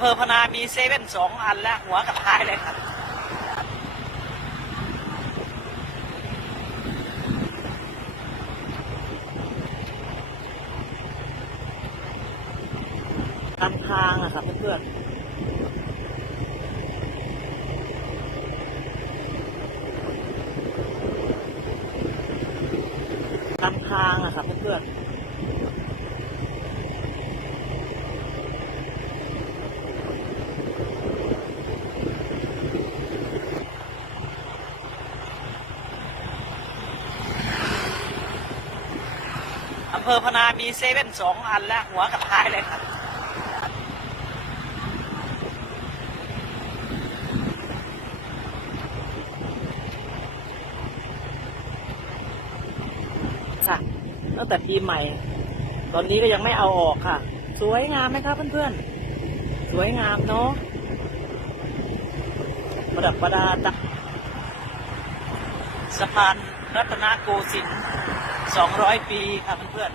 ภอพนามีเซเว่นสองอันและหัวกับท้ายเลยครับตามทางอะครับเพื่อนๆตามทางอะครับเพื่อน ภอพนามีเซเว่นสองอันและหัวกับท้ายเลยครับค่ะตั้งแต่ปีใหม่ ตอนนี้ก็ยังไม่เอาออกค่ะ สวยงามไหมครับเพื่อนๆ สวยงามเนาะประดับประดาตักสะพานรัตนโกสินทร์ 200 ปีค่ะเพื่อน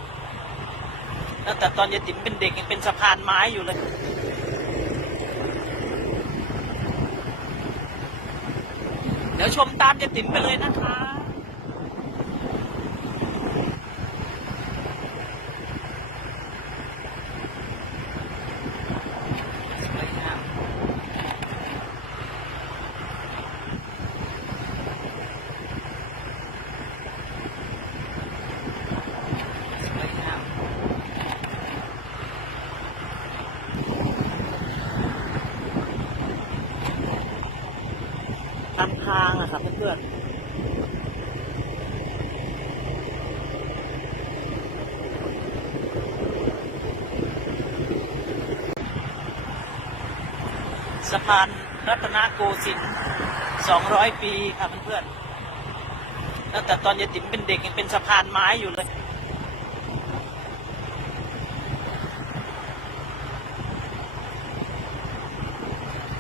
ๆตั้งแต่ตอนยายติ๋มเป็นเด็กยังเป็นสะพานไม้อยู่เลยเดี๋ยวชมตามยายติ๋มไปเลยนะคะ สวยงามสวยงามตาม ทางอะครับเพื่อนสะพานรัตนโกสินทร์200 ปีค่ะเพื่อนๆตั้งแต่ตอนยายติ๋มเป็นเด็กยังเป็นสะพานไม้อยู่เลย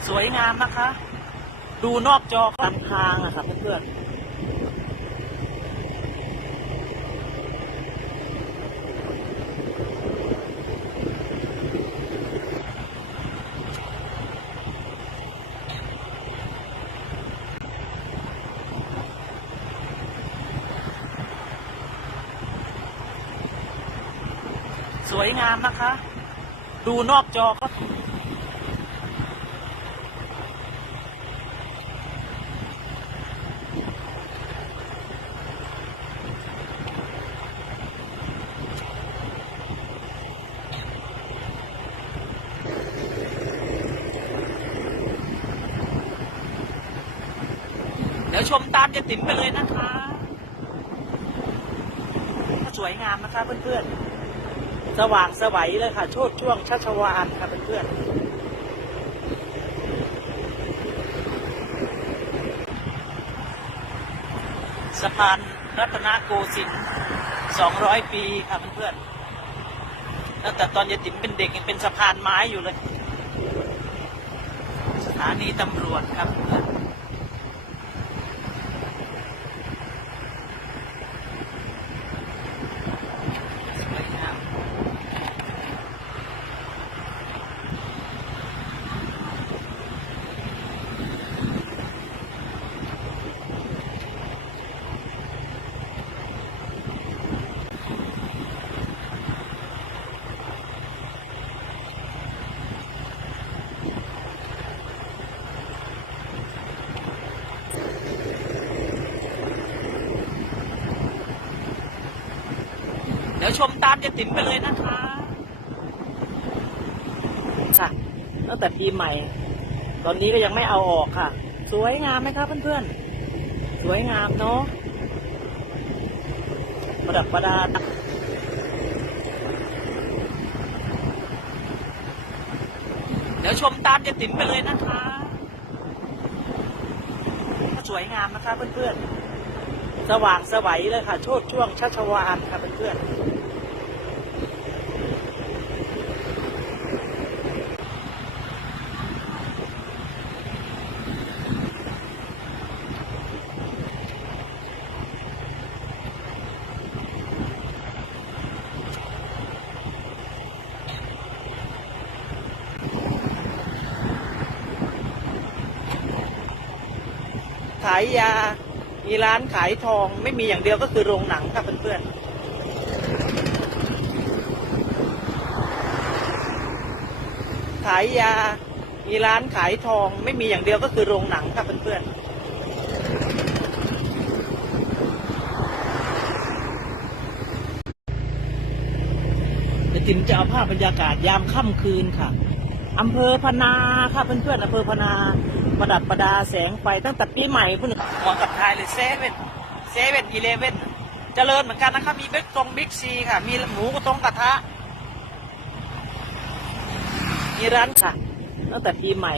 สวยงามนะคะ ดูนอกจอตามทางอะครับเพื่อนๆสวยงามนะคะ ดูนอกจอก็ ตามยายติ๋มไปเลยนะคะ สวยงามนะคะเพื่อนๆ สว่างสวัยเลยค่ะ โชดช่วงชัชวานค่ะเพื่อนๆ สะพานรัตนโกสินทร์200 ปีค่ะเพื่อนๆ ตั้งแต่ตอนยายติ๋มเป็นเด็กยังเป็นสะพานไม้อยู่เลย สถานีตำรวจครับ ดี๋ยวชมตามยายติ๋มไปเลยนะคะค่ะตั้งแต่ปีใหม่ ตอนนี้ก็ยังไม่เอาออกค่ะ สวยงามไหมครับเพื่อนๆ สวยงามเนาะประดับประดาเดี๋ยวชมตามยายติ๋มไปเลยนะคะ สวยงามนะคะเพื่อนๆ สว่างสวัยเลยค่ะ โชดช่วงชัชวานค่ะเพื่อนๆ ขายยา มีร้านขายทอง ไม่มีอย่างเดียวก็คือโรงหนังค่ะเพื่อนๆขายยา มีร้านขายทอง ไม่มีอย่างเดียวก็คือโรงหนังค่ะเพื่อนๆเดี๋ยวติ๋มจะเอาภาพบรรยากาศยามค่ำคืนค่ะอำเภอพนาค่ะเพื่อนๆอำเภอพนา ประดับประดาแสงไฟตั้งแต่ปีใหม่พุ่นเหมาะกับไทยเลยเซเว่นเซเว่นอีเลเว่นเจริญเหมือนกันนะครับ มีบิ๊กตรงบิ๊กซีค่ะ มีหมูกระตงกระทะ มีร้านค่ะ ตั้งแต่ปีใหม่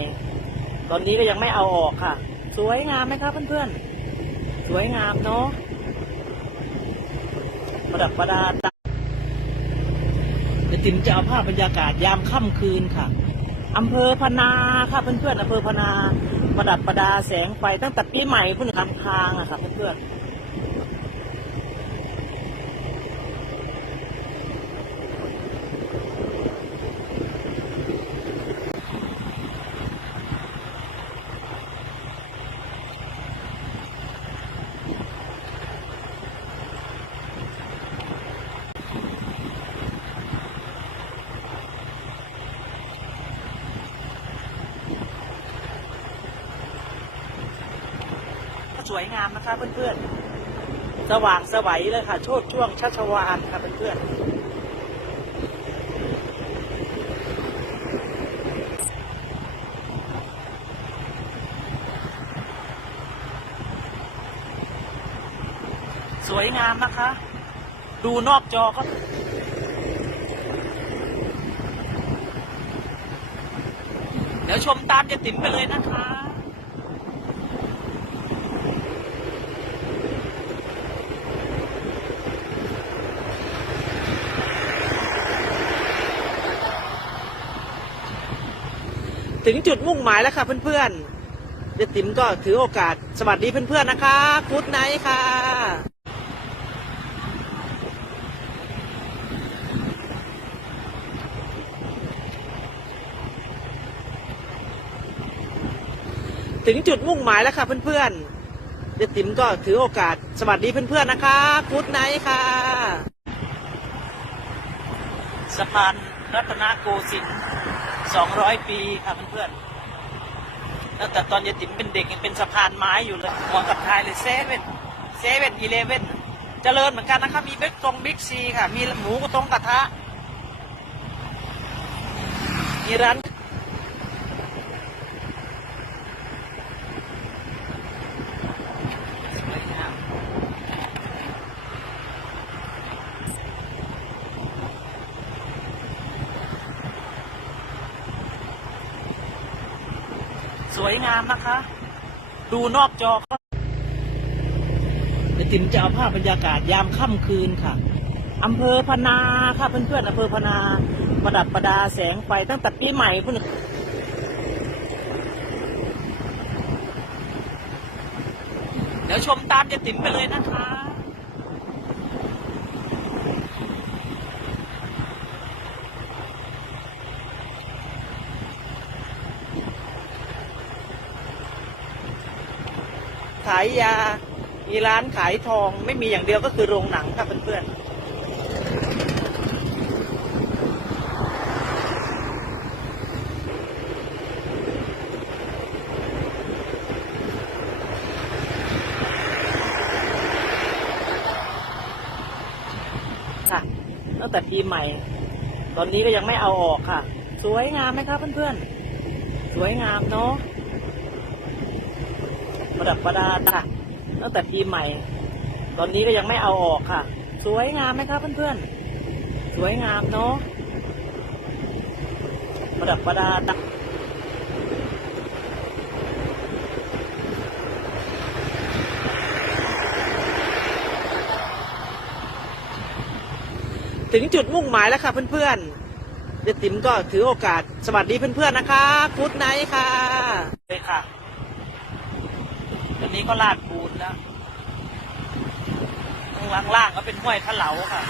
ตอนนี้ก็ยังไม่เอาออกค่ะ สวยงามไหมครับเพื่อนๆ สวยงามเนาะ ประดับประดาเดี๋ยวติ๋มจะเอาภาพบรรยากาศยามค่ำคืนค่ะ อำเภอพนาค่ะเพื่อนๆอำเภอพนา ประดับประดาแสงไฟตั้งแต่ปีใหม่เพื่อนคำทางอะค่ะเพื่อนๆ วยงามนะคะเพื่อนๆ สว่างสวัยเลยค่ะ โชดช่วงชัชวานค่ะเพื่อนๆ สวยงามนะคะ ดูนอกจอก็เดี๋ยวชมตามจะติ๋มไปเลยนะคะ ถึงจุดมุ่งหมายแล้วค่ะเพื่อนๆเดี๋ยติ๋มก็ถือโอกาสสวัสดีเพื่อนๆนะคะกู๊ดไนท์ค่ะถึงจุดมุ่งหมายแล้วค่ะเพื่อนๆเดี๋ยวติ๋มก็ถือโอกาสสวัสดีเพื่อนๆนะคะกู๊ดไนท์ค่ะ สะพานรัตนโกสินทร์ 200ปีค่ะเพื่อนๆตั้งแต่ตอนยายติ๋มเป็นเด็กยังเป็นสะพานไม้อยู่เลยหมองกับไทยเลยเซเว่นเซเว่นอีเลเว่นเจริญเหมือนกันนะครับ มีเบ๊กตรงบิ๊กซีค่ะ มีหมูกระตงกระทะ มีร้าน สวยงาม สวยงามนะคะ ดูนอกจอก็ติ๋มจะเอาภาพบรรยากาศยามค่ำคืนค่ะอำเภอพนาค่ะเพื่อนๆอำเภอพนา ประดับประดาแสงไฟตั้งแต่ปีใหม่พุ่นเดี๋ยวชมตามจะติ๋มไปเลยนะคะ ขายยา มีร้านขายทอง ไม่มีอย่างเดียวก็คือโรงหนังค่ะเพื่อนๆค่ะตั้งแต่ปีใหม่ ตอนนี้ก็ยังไม่เอาออกค่ะ สวยงามไหมคะเพื่อนๆ สวยงามเนาะ ประดับประดาค่ะตั้งแต่ปีใหม่ ตอนนี้ก็ยังไม่เอาออกค่ะ สวยงามไหมครับเพื่อนๆ สวยงามเนาะประดับประดาถึงจุดมุ่งหมายแล้วค่ะเพื่อนๆเดี๋ยวติ๋มก็ถือโอกาสสวัสดีเพื่อนๆนะคะกู๊ดไนท์ค่ะ เลยค่ะตอนนี้ก็ลาดปูนแล้วข้างล่างล่างก็เป็นห้วยทะเหลาค่ะ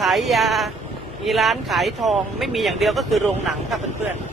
ขายยา มีร้านขายทอง ไม่มีอย่างเดียวก็คือโรงหนังค่ะเพื่อนๆ